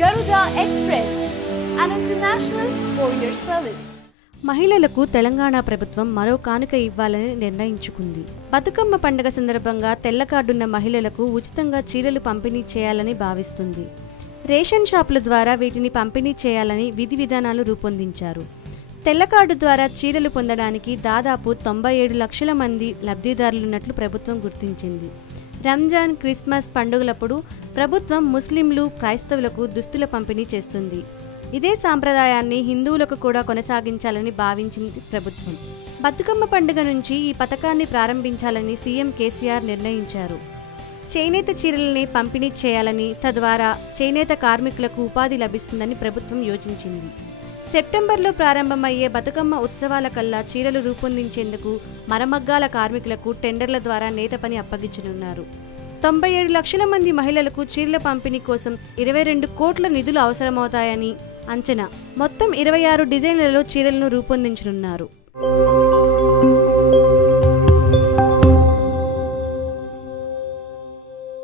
Garuda Express, an international courier service. మహిళలకు తెలంగాణ ప్రభుత్వం మరో కానుక ఇవ్వాలని నిర్ణయించుకుంది. బతుకమ్మ పండుగ సందర్భంగా తెల్ల కార్డున్న మహిళలకు ఉచితంగా చీరలు పంపిణీ చేయాలని భావిస్తుంది. రేషన్ షాపుల ద్వారా వీటిని పంపిణీ చేయాలని విధి విధానాలు రూపొందించారు. తెల్ల కార్డు ద్వారా చీరలు పొందడానికి దాదాపు 97 లక్షల మంది లబ్ధిదారులున్నట్లు ప్రభుత్వం గుర్తించింది. రంజాన్, క్రిస్మస్ పండుగలప్పుడు ప్రభుత్వం ముస్లింలు, క్రైస్తవులకు దుస్తుల పంపిణీ చేస్తుంది. ఇదే సాంప్రదాయాన్ని హిందువులకు కూడా కొనసాగించాలని భావించింది ప్రభుత్వం. బతుకమ్మ పండుగ నుంచి ఈ పథకాన్ని ప్రారంభించాలని సీఎం కేసీఆర్ నిర్ణయించారు. చేనేత చీరలని పంపిణీ చేయాలని, తద్వారా చేనేత కార్మికులకు ఉపాధి లభిస్తుందని ప్రభుత్వం యోచించింది. సెప్టెంబర్లో ప్రారంభమయ్యే బతుకమ్మ ఉత్సవాల కల్లా చీరలు రూపొందించేందుకు మరమగ్గాల కార్మికులకు టెండర్ల ద్వారా నేత పని అప్పగించనున్నారు. 97 లక్షల మంది మహిళలకు చీరల పంపిణీ కోసం 22 కోట్ల నిధులు అవసరమవుతాయని అంచనా. మొత్తం 26 డిజైన్లలో చీరలను రూపొందించనున్నారు.